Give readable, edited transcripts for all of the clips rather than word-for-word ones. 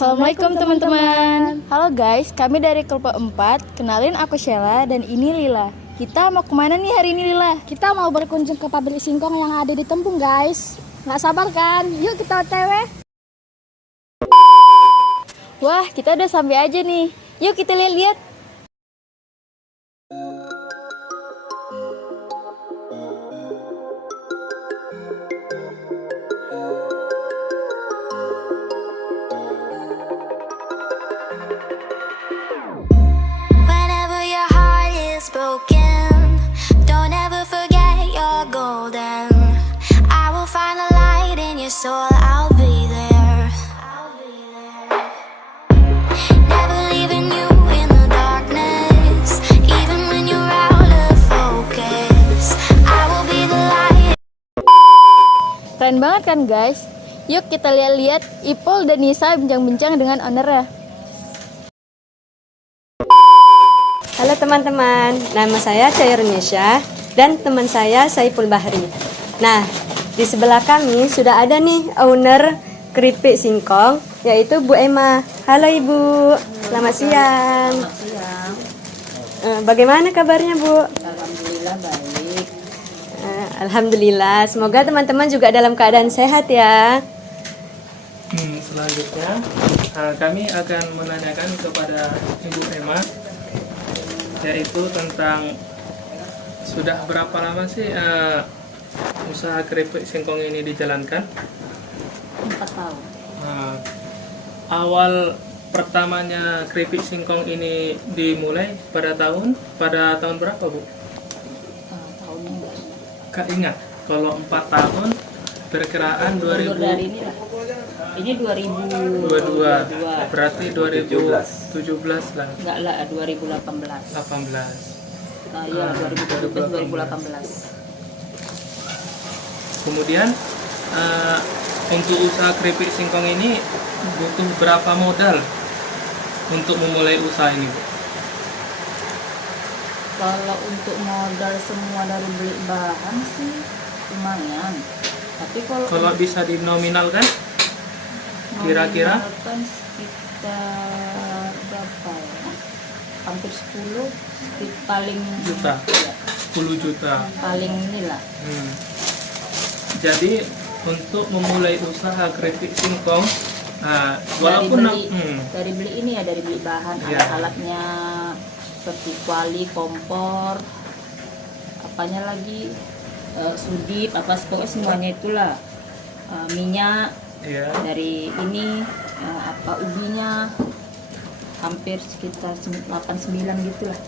Assalamualaikum teman-teman. Halo guys, kami dari kelompok 4. Kenalin aku Sheila dan ini Lila. Kita mau kemana nih hari ini Lila? Kita mau berkunjung ke pabrik singkong yang ada di Tempung guys. Nggak sabar kan? Yuk kita OTW. Wah, kita udah sampai aja nih. Yuk kita lihat-lihat. Whenever your heart is broken, don't ever forget you're golden. I will find a light in your soul, I'll be there. Never leaving you in the darkness, even when you're out of focus. I will be the light. Keren banget kan guys? Yuk kita lihat-lihat Ipul dan Nisa bincang-bincang dengan ownernya. Halo teman-teman, nama saya Cahyonisha dan teman saya Saiful Bahri. Nah, di sebelah kami sudah ada nih owner keripik singkong, yaitu Bu Emma. Halo Ibu, selamat siang. Bagaimana kabarnya Bu? Alhamdulillah baik. Alhamdulillah, semoga teman-teman juga dalam keadaan sehat ya. Selanjutnya kami akan menanyakan kepada Ibu Emma, yaitu tentang sudah berapa lama sih usaha keripik singkong ini dijalankan? 4 tahun. Awal pertamanya keripik singkong ini dimulai pada tahun berapa Bu? Tahunnya enggak. Kak ingat, kalau 4 tahun perkiraan Mundur 2022 dari ini lah. Ini 2022. berarti 2017 lah. Enggak lah, 2018. 18. Iya, 2018. Kemudian untuk usaha keripik singkong ini butuh berapa modal untuk memulai usaha ini, Bu? Kalau untuk modal semua dari beli bahan sih lumayan. Tapi Kalau bisa dinominalkan kira-kira? nominalkan sekitar berapa ya? Hampir 10, paling Juta. ya, 10 juta. paling inilah. Jadi untuk memulai usaha keripik singkong, dari walaupun beli ini ya, dari beli bahan, Iya. alat-alatnya seperti kuali, kompor, apanya lagi, sudip, apa pokoknya semuanya itulah. Minyak ya, dari ini, apa ubinya hampir sekitar 8-9 gitulah.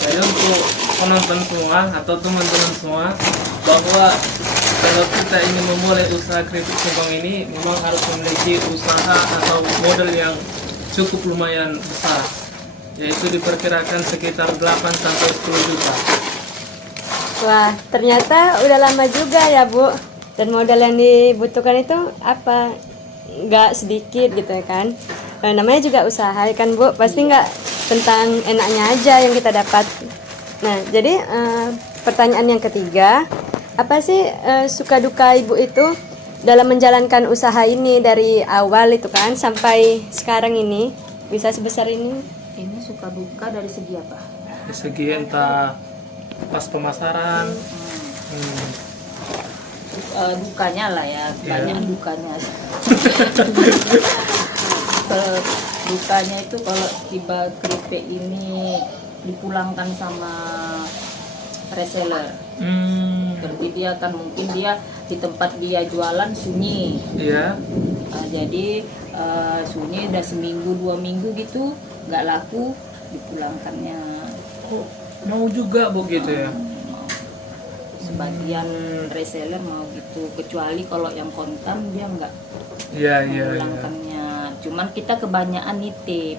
Jadi untuk penonton semua atau teman-teman semua, bahwa kalau kita ingin memulai usaha keripik singkong ini memang harus memiliki usaha atau modal yang cukup lumayan besar, yaitu diperkirakan sekitar 8-10 juta. Wah, ternyata udah lama juga ya Bu. Dan modal yang dibutuhkan itu apa? Nggak sedikit gitu ya kan. Namanya juga usaha ya kan Bu, pasti nggak tentang enaknya aja yang kita dapat. Nah, jadi pertanyaan yang ketiga, apa sih suka duka Ibu itu dalam menjalankan usaha ini dari awal itu kan sampai sekarang ini bisa sebesar ini? Ini suka duka dari segi apa? Di segi entah pas pemasaran, Dukanya lah ya, Iya. banyak dukanya. Dukanya itu kalau tiba keripik ini dipulangkan sama reseller, berarti dia kan mungkin dia di tempat dia jualan sunyi. ya, Jadi sunyi udah seminggu 2 minggu gitu nggak laku, dipulangkannya. mau juga Bu gitu ya. Sebagian reseller mau gitu, kecuali kalau yang kontan dia nggak Iya, iya, iya. memulangkannya. Cuman kita kebanyakan nitip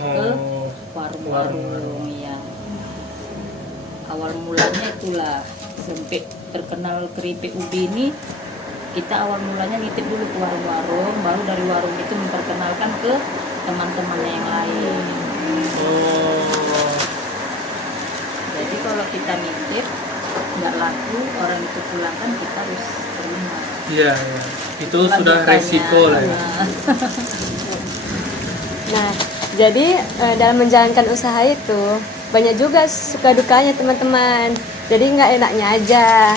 ke Oh, warung-warung ya. Awal mulanya itulah sampai terkenal keripik ubi ini, kita awal mulanya nitip dulu ke warung-warung, baru dari warung itu memperkenalkan ke teman-temannya yang lain. oh, Jadi kalau kita nitip nggak laku, orang itu pulangkan, kita harus terima. iya, iya. Itu sudah resiko lah ya. Nah, jadi dalam menjalankan usaha itu banyak juga suka dukanya teman-teman. Jadi nggak enaknya aja.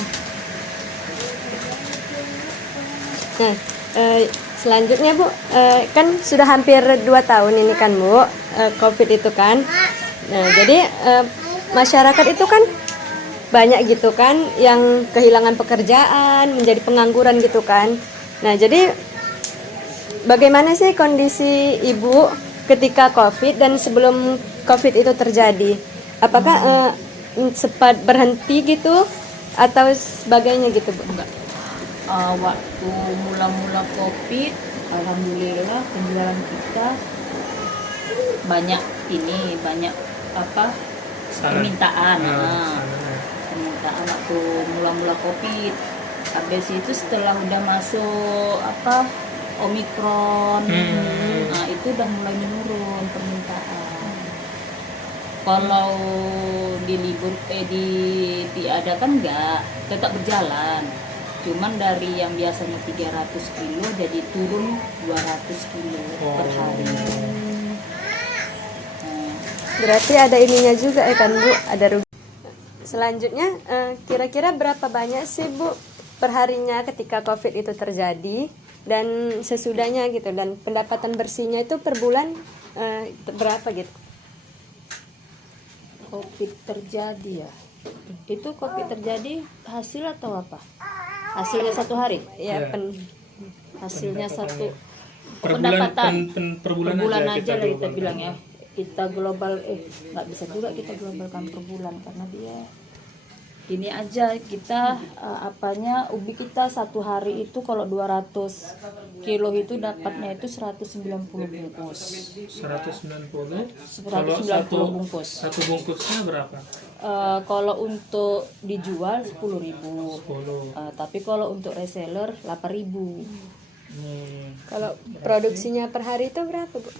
Nah, selanjutnya Bu, kan sudah hampir 2 tahun ini kan Bu, COVID itu kan. Nah, jadi masyarakat itu kan banyak gitu kan yang kehilangan pekerjaan, menjadi pengangguran gitu kan. Nah, jadi bagaimana sih kondisi Ibu ketika COVID dan sebelum COVID itu terjadi? Apakah sempat berhenti gitu atau sebagainya gitu Bu? Enggak. Waktu mula-mula COVID, alhamdulillah penjualan kita banyak permintaan. Permintaan waktu mula-mula COVID. Habis itu setelah udah masuk Omikron, nah itu udah mulai menurun permintaan. Kalau diadakan enggak, tetap berjalan. Cuman dari yang biasanya 300 kilo jadi turun 200 kilo per hari. Berarti ada ininya juga ya kan Bu, ada rugi. Selanjutnya kira-kira berapa banyak sih Bu perharinya ketika COVID itu terjadi dan sesudahnya gitu, dan pendapatan bersihnya itu per bulan berapa gitu? COVID terjadi ya. Itu COVID terjadi hasil atau apa? Hasilnya 1 hari? Ya, Hasilnya satu Per pendapatan per bulan aja lah kita bilang ya. Kita global nggak bisa juga kita globalkan per bulan karena dia ini aja kita ubi kita 1 hari itu kalau 200 kilo itu dapatnya itu 190 bungkus. 190. 190 bungkus. Satu bungkusnya berapa? Kalau untuk dijual 10.000. 10. Tapi kalau untuk reseller 8.000. Kalau produksinya per hari itu berapa Bu?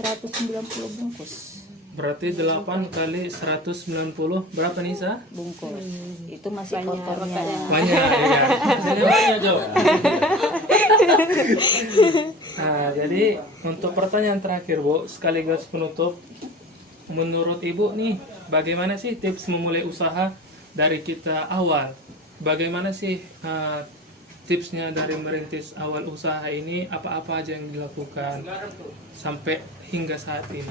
190 bungkus Berarti 8 kali 190 berapa Nisa? bungkus. Itu masih Banyak, kotornya. Banyak ya. Hasilnya banyak jauh. Nah, jadi untuk pertanyaan terakhir Bu, sekaligus penutup, menurut Ibu nih, bagaimana sih tips memulai usaha dari kita awal? Bagaimana sih tipsnya dari merintis awal usaha ini? Apa-apa aja yang dilakukan sampai hingga saat ini?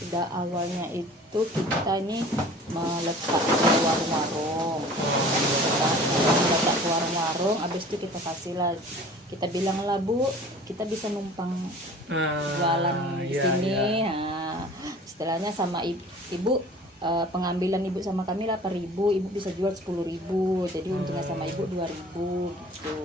Udah awalnya itu kita ini meletak ke warung-warung. Meletak ke warung-warung, habis itu kita kasih lah, kita bilang lah Bu, kita bisa numpang jualan di sini. Nah, setelahnya sama ibu pengambilan ibu sama kami 8.000, ibu bisa jual 10.000, jadi untungnya sama ibu 2.000 gitu.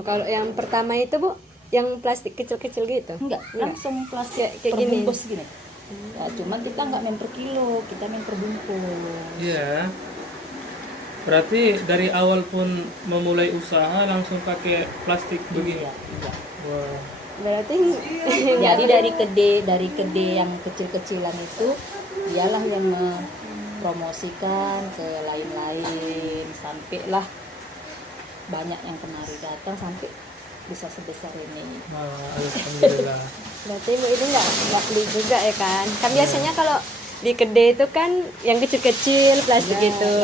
Kalau yang pertama itu Bu, yang plastik kecil-kecil gitu? Enggak, langsung plastik kayak per gini. bungkus gini. Ya, cuman kita nggak main per kilo, kita main per bungkus. Iya. Berarti dari awal pun memulai usaha langsung pakai plastik begini. Iya, iya. Wah. Berarti Jadi dari kede yang kecil-kecilan itu dialah yang mempromosikan ke lain-lain, sampailah banyak yang kemari datang sampai bisa sebesar ini. Alhamdulillah. berarti Bu itu nggak beli juga ya kan? Kan biasanya kalau di kedai itu kan yang kecil-kecil plastik itu.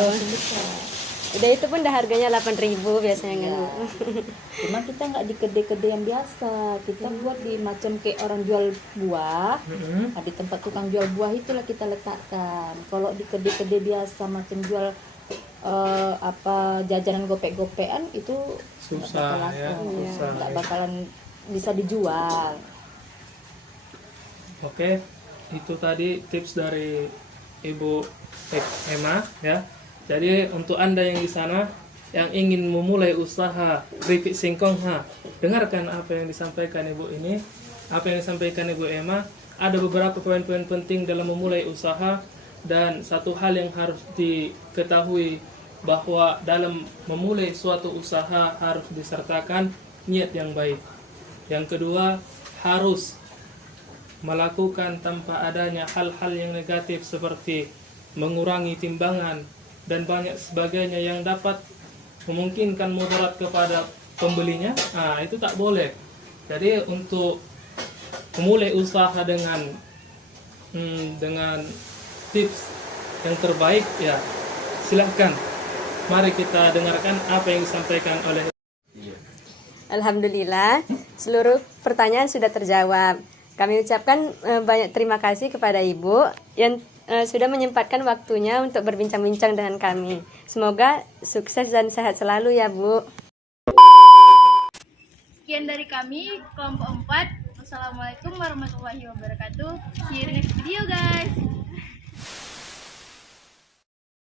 Udah itu pun udah harganya 8.000 biasanya kan Bu. Cuma kita nggak di kede-kede yang biasa, kita buat di macam kayak orang jual buah. Nah, di tempat tukang jual buah itulah kita letakkan. Kalau di kede-kede biasa macam jual jajanan gopek-gopean itu Susah ya, susah. nggak bakalan bisa dijual. Oke, itu tadi tips dari Ibu Emma ya. Jadi untuk Anda yang di sana yang ingin memulai usaha keripik singkong, dengarkan apa yang disampaikan Ibu ini, apa yang disampaikan Ibu Emma. Ada beberapa poin-poin penting dalam memulai usaha, dan satu hal yang harus diketahui bahwa dalam memulai suatu usaha harus disertakan niat yang baik. Yang kedua, harus melakukan tanpa adanya hal-hal yang negatif seperti mengurangi timbangan dan banyak sebagainya yang dapat memungkinkan mudarat kepada pembelinya, itu tak boleh. Jadi untuk memulai usaha dengan tips yang terbaik, ya silahkan mari kita dengarkan apa yang disampaikan oleh. Alhamdulillah, seluruh pertanyaan sudah terjawab. Kami ucapkan banyak terima kasih kepada Ibu yang sudah menyempatkan waktunya untuk berbincang-bincang dengan kami. Semoga sukses dan sehat selalu ya, Bu. Sekian dari kami, kelompok 4. Wassalamualaikum warahmatullahi wabarakatuh. See you in next video, guys.